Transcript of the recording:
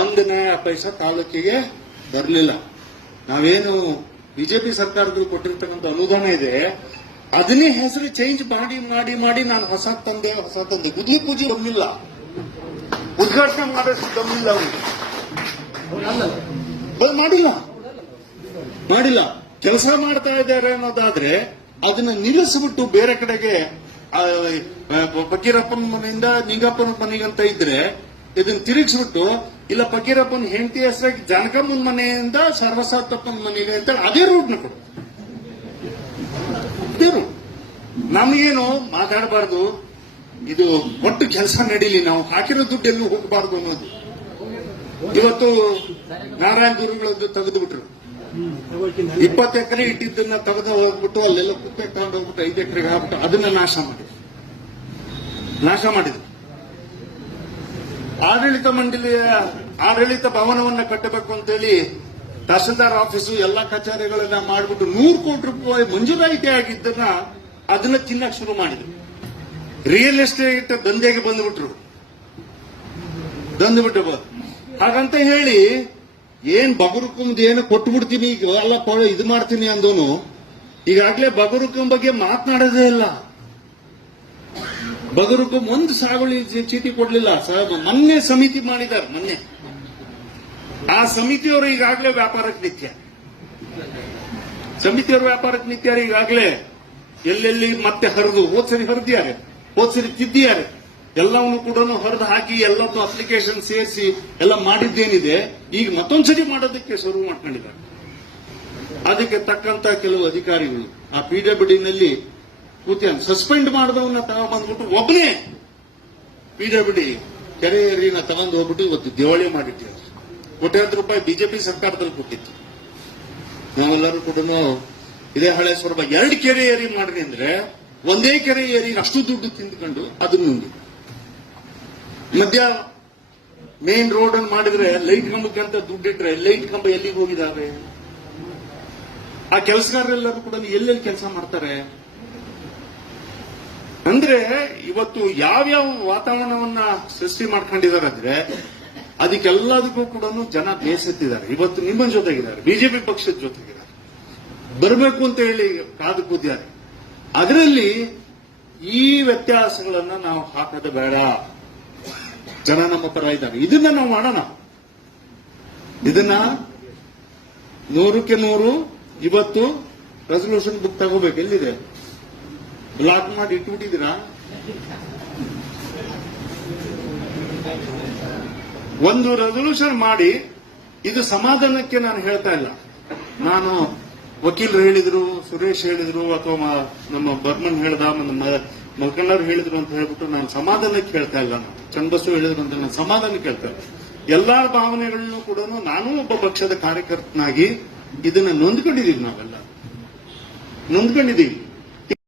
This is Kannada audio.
ಒಂದನೇ ಪೈಸ ತಾಲೂಕಿಗೆ ಬರಲಿಲ್ಲ ನಾವೇನು ಬಿಜೆಪಿ ಸರ್ಕಾರದಲ್ಲಿ ಕೊಟ್ಟಿರ್ತಕ್ಕಂಥ ಅನುದಾನ ಇದೆ ಅದನ್ನೇ ಹೆಸರು ಚೇಂಜ್ ಮಾಡಿ ಮಾಡಿ ಮಾಡಿ ನಾನು ಹೊಸ ತಂದೆ ಹೊಸ ತಂದೆ ಗುದ್ಲಿ ಪೂಜೆ ಬಂದಿಲ್ಲ ಉದ್ಘಾಟನೆ ಮಾಡಿಸಿ ಬಂದಿಲ್ಲ ಅವರು ಮಾಡಿಲ್ಲ ಮಾಡಿಲ್ಲ ಕೆಲಸ ಮಾಡ್ತಾ ಇದ್ದಾರೆ ಅನ್ನೋದಾದ್ರೆ ಅದನ್ನ ನಿಲ್ಲಿಸ್ಬಿಟ್ಟು ಬೇರೆ ಕಡೆಗೆ ಫಕೀರಪ್ಪನ ಮನೆಯಿಂದ ನಿಂಗಪ್ಪನ ಮನೆಗಂತ ಇದ್ರೆ ಇದನ್ನ ತಿರುಗಿಸ್ಬಿಟ್ಟು ಇಲ್ಲ ಪಕೀರಪ್ಪನ ಹೆಂಡತಿ ಹೆಸರಾಗಿ ಜನಕಮ್ಮನ ಮನೆಯಿಂದ ಸರ್ವಸಾತಪ್ಪನ ಮನೆಗೆ ಅಂತೇಳಿ ಅದೇ ರೂಟ್ನ ಕೊಡು ಅದೇ ನಮಗೇನು ಮಾತಾಡಬಾರ್ದು ಇದು ಒಟ್ಟು ಕೆಲಸ ನಡೀಲಿ ನಾವು ಹಾಕಿರೋ ಎಲ್ಲೂ ಹೋಗಬಾರ್ದು ಅನ್ನೋದು ಇವತ್ತು ನಾರಾಯಣ ಗುರುಗಳದ್ದು ತೆಗೆದು ಬಿಟ್ರು ಇಪ್ಪತ್ತು ಎಕರೆ ಇಟ್ಟಿದ್ದನ್ನ ತೆಗೆದು ಹೋಗ್ಬಿಟ್ಟು ಅಲ್ಲೆಲ್ಲ ಕುಪ್ಪೆ ತಗೊಂಡು ಹೋಗ್ಬಿಟ್ಟು ಐದು ಎಕರೆಗೆ ಹಾಕ್ಬಿಟ್ಟು ಅದನ್ನ ನಾಶ ಮಾಡಿದ್ರು ನಾಶ ಮಾಡಿದ್ರು ಆಡಳಿತ ಮಂಡಳಿಯ ಆಡಳಿತ ಭವನವನ್ನು ಕಟ್ಟಬೇಕು ಅಂತೇಳಿ ತಹಸೀಲ್ದಾರ್ ಆಫೀಸು ಎಲ್ಲಾ ಕಚೇರಿಗಳನ್ನ ಮಾಡಿಬಿಟ್ಟು ನೂರು ಕೋಟಿ ರೂಪಾಯಿ ಮಂಜೂರಾಯಿತಿ ಆಗಿದ್ದನ್ನ ಅದನ್ನ ತಿನ್ನಕ್ ಶುರು ಮಾಡಿದ್ರು ರಿಯಲ್ ಎಸ್ಟೇಟ್ ದಂಧೆಗೆ ಬಂದ್ಬಿಟ್ರು ಬಂದ್ಬಿಟ್ಟು ಹಾಗಂತ ಹೇಳಿ ಏನ್ ಬಗರುಕುಂಬದ್ ಏನು ಕೊಟ್ಬಿಡ್ತೀನಿ ಈಗ ಎಲ್ಲ ಇದು ಮಾಡ್ತೀನಿ ಅಂದೋನು ಈಗಾಗಲೇ ಬಗರುಕುಂ ಬಗ್ಗೆ ಮಾತನಾಡೋದೇ ಇಲ್ಲ ಬಗರ್ಗೂ ಒಂದು ಸಾಗುವಳಿ ಚೀಟಿ ಕೊಡ್ಲಿಲ್ಲ ಮೊನ್ನೆ ಸಮಿತಿ ಮಾಡಿದ್ದಾರೆ ಮೊನ್ನೆ ಆ ಸಮಿತಿಯವರು ಈಗಾಗಲೇ ವ್ಯಾಪಾರಕ್ಕೆ ನಿತ್ಯ ಸಮಿತಿಯವರು ವ್ಯಾಪಾರಕ್ಕೆ ನಿತ್ಯಾರ ಈಗಾಗಲೇ ಎಲ್ಲೆಲ್ಲಿ ಮತ್ತೆ ಹರಿದು ಹೋದ್ಸರಿ ಹರಿದ್ಯಾರೆ ಸರಿ ತಿದ್ದಿಯಾರೆ ಎಲ್ಲವನ್ನು ಕೂಡ ಹೊರದು ಹಾಕಿ ಎಲ್ಲದೂ ಅಪ್ಲಿಕೇಶನ್ ಸೇರಿಸಿ ಎಲ್ಲ ಮಾಡಿದ್ದೇನಿದೆ ಈಗ ಮತ್ತೊಂದ್ಸರಿ ಮಾಡೋದಕ್ಕೆ ಶುರು ಮಾಡ್ಕೊಂಡಿದ್ದಾರೆ ಅದಕ್ಕೆ ತಕ್ಕಂತ ಕೆಲವು ಅಧಿಕಾರಿಗಳು ಆ ಪಿಡಬ್ಲ್ಯೂಡಿನಲ್ಲಿ ಕೂತಿಯನ್ ಸಸ್ಪೆಂಡ್ ಮಾಡಿದವನ್ನ ತಗೊಂಡ್ಬಂದ್ಬಿಟ್ಟು ಒಬ್ಬನೇ ಪಿಡಬ್ಲ್ಯೂಡಿ ಕೆರೆ ಏರಿನ ತಗೊಂಡು ಹೋಗ್ಬಿಟ್ಟು ಇವತ್ತು ದಿವಾಳಿ ಮಾಡಿಟ್ಟಿ ಕೋಟ್ಯಾಂತರ ರೂಪಾಯಿ ಬಿಜೆಪಿ ಸರ್ಕಾರದಲ್ಲಿ ಕೊಟ್ಟಿತ್ತು ನಾವೆಲ್ಲರೂ ಕೂಡ ಇದೇ ಹಳೆ ಸ್ವರೂಪ ಎರಡು ಕೆರೆ ಏರಿ ಮಾಡಿದೆ ಅಂದ್ರೆ ಒಂದೇ ಕೆರೆ ಏರಿ ಅಷ್ಟು ದುಡ್ಡು ತಿಂದ್ಕೊಂಡು ಅದನ್ನು ಮಧ್ಯ ಮೇನ್ ರೋಡ್ ಅನ್ನು ಮಾಡಿದ್ರೆ ಲೈಟ್ ಕಂಬಕ್ಕೆ ಅಂತ ದುಡ್ಡಿಟ್ರೆ ಲೈಟ್ ಕಂಬ ಎಲ್ಲಿಗೆ ಹೋಗಿದಾವೆ ಆ ಕೆಲಸಗಾರರೆಲ್ಲರೂ ಕೂಡ ಎಲ್ಲೆಲ್ಲಿ ಕೆಲಸ ಮಾಡ್ತಾರೆ ಅಂದ್ರೆ ಇವತ್ತು ಯಾವ್ಯಾವ ವಾತಾವರಣವನ್ನ ಸೃಷ್ಟಿ ಮಾಡ್ಕೊಂಡಿದ್ದಾರೆ ಅಂದ್ರೆ ಅದಕ್ಕೆಲ್ಲದಕ್ಕೂ ಕೂಡ ಜನ ಬೇಸತ್ತಿದ್ದಾರೆ ಇವತ್ತು ನಿಮ್ಮ ಜೊತೆಗಿದ್ದಾರೆ ಬಿಜೆಪಿ ಪಕ್ಷದ ಜೊತೆಗಿದ್ದಾರೆ ಬರಬೇಕು ಅಂತ ಹೇಳಿ ಕಾದು ಕೂತಿದ್ದಾರೆ ಅದರಲ್ಲಿ ಈ ವ್ಯತ್ಯಾಸಗಳನ್ನ ನಾವು ಹಾಕೋದು ಬೇಡ ಜನ ನಮ್ಮ ಪರ ಇದ್ದಾರೆ ಇದನ್ನ ನಾವು ಮಾಡೋಣ ಇದನ್ನ ನೂರಕ್ಕೆ ನೂರು ಇವತ್ತು ರೆಸೊಲ್ಯೂಷನ್ ಬುಕ್ ತಗೋಬೇಕು ಎಲ್ಲಿದೆ ಬ್ಲಾಕ್ ಮಾಡಿ ಇಟ್ಬಿಟ್ಟಿದ್ದೀರಾ ಒಂದು ರೆಸೊಲ್ಯೂಷನ್ ಮಾಡಿ ಇದು ಸಮಾಧಾನಕ್ಕೆ ನಾನು ಹೇಳ್ತಾ ಇಲ್ಲ ನಾನು ವಕೀಲರು ಹೇಳಿದ್ರು ಸುರೇಶ್ ಹೇಳಿದ್ರು ಅಥವಾ ನಮ್ಮ ಬರ್ಮನ್ ಹೇಳ್ದ ನಮ್ಮ ಮಲ್ಕಣ್ಣವ್ರು ಹೇಳಿದ್ರು ಅಂತ ಹೇಳ್ಬಿಟ್ಟು ನಾನು ಸಮಾಧಾನಕ್ಕೆ ಹೇಳ್ತಾ ಇಲ್ಲ ನಾನು ಹೇಳಿದ್ರು ಅಂತ ನಾನು ಸಮಾಧಾನಕ್ಕೆ ಹೇಳ್ತಾ ಇಲ್ಲ ಎಲ್ಲಾ ಭಾವನೆಗಳನ್ನು ಕೂಡ ನಾನು ಒಬ್ಬ ಪಕ್ಷದ ಕಾರ್ಯಕರ್ತನಾಗಿ ಇದನ್ನ ನೊಂದ್ಕೊಂಡಿದ್ದೀವಿ ನಾವೆಲ್ಲ ನೊಂದ್ಕೊಂಡಿದ್ದೀವಿ